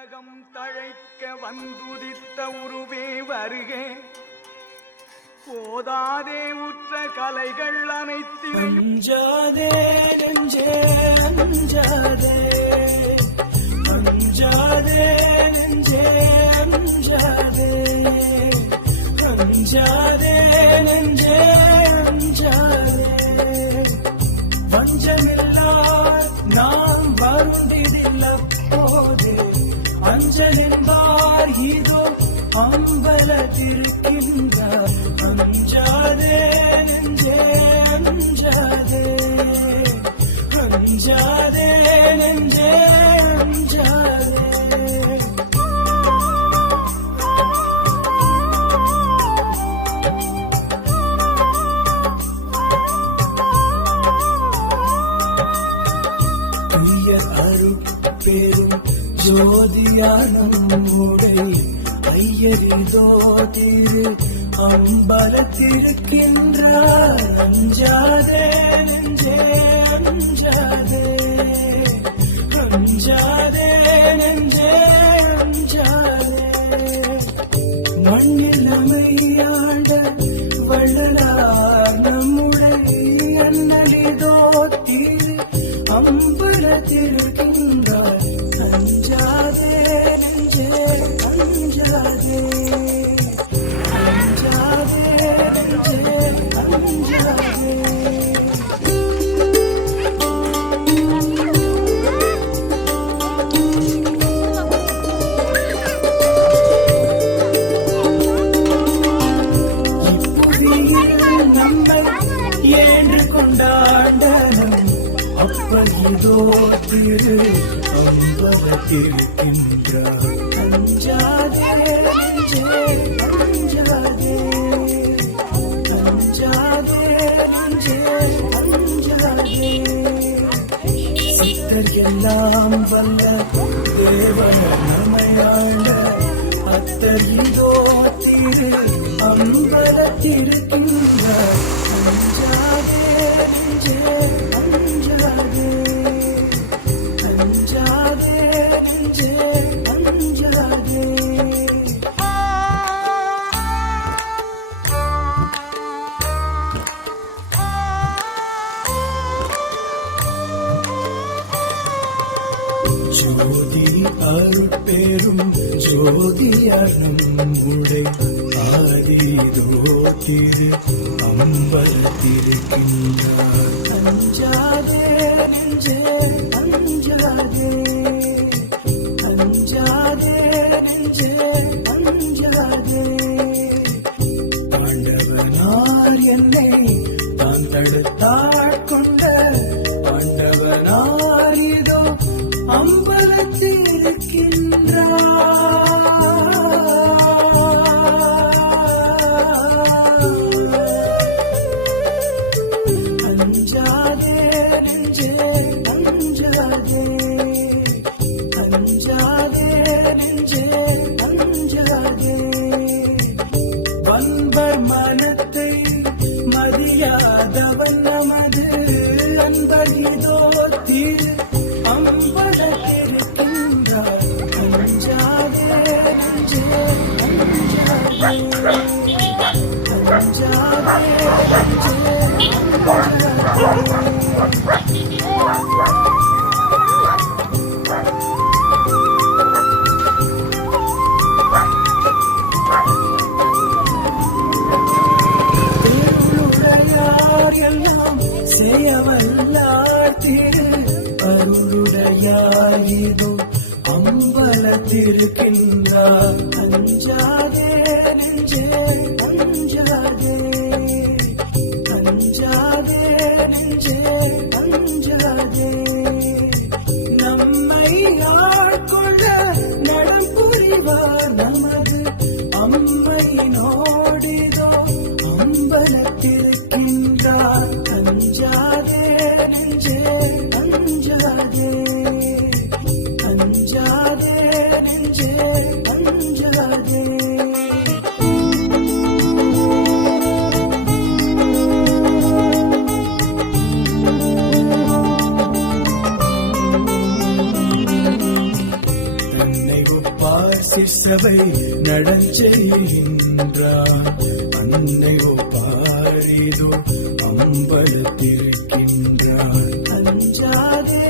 உலகம் தழைக்க வந்துதித்த உருவே வருகே. போதாதே உற்ற கலைகள் அனைத்தினையும் அஞ்சாதே நெஞ்சே அஞ்சாதே அஞ்சாதே நெஞ்சே அஞ்சாதே அஞ்சாதே நெஞ்சே அஞ்சாதே வஞ்சமில்லா நாம் வருந்திடில் அஞ்சலின்பார் இதோ அம்பலத்திருக்கின்றார் அஞ்சாதே நெஞ்சே அஞ்சாதே. அஞ்சாதே நெஞ்சே அஞ்சாதே. தூய அருட்பெரும் ஜோதியானமுடை ஐயரிதோ திரு அம்பலத்திருக்கின்றார் அஞ்சாதே நெஞ்சே அஞ்சாதே. அஞ்சாதே நெஞ்சே அஞ்சாதே மண்ணில் அமையாண்ட அப்பகிதோ திரு அம்பலத்திருக்கின்றார் அஞ்சாதே அஞ்சாதே அஞ்சாதே அஞ்சாதே சித்தர் எல்லாம் வல்ல தேவன நமையாண்ட அத்தர் இதோ திரு அம்பலத்திருக்கின்றார் அஞ்சாதே அஞ்சே ஜோதி அருட்பெரும் ஜோதியானம் உடை ஆதிதோ திரு அம்பலத்திருக்கின்றார் அஞ்சாதே நெஞ்சே மதியாதவன் நமது அன்பகிதோ திரு அம்பலத்திருக்கின்றார் அஞ்சாதே நெஞ்சே அஞ்சாதே அஞ்சாதே எல்லாம் செய்யவல்லார் திரு அருளுடையார் அம்பலத்திருக்கின்றார். சிற்சபை நடஞ்செய்கின்றார். அன்னையோ பாரிதோ அம்பலத்திருக்கின்றார். அஞ்சாதே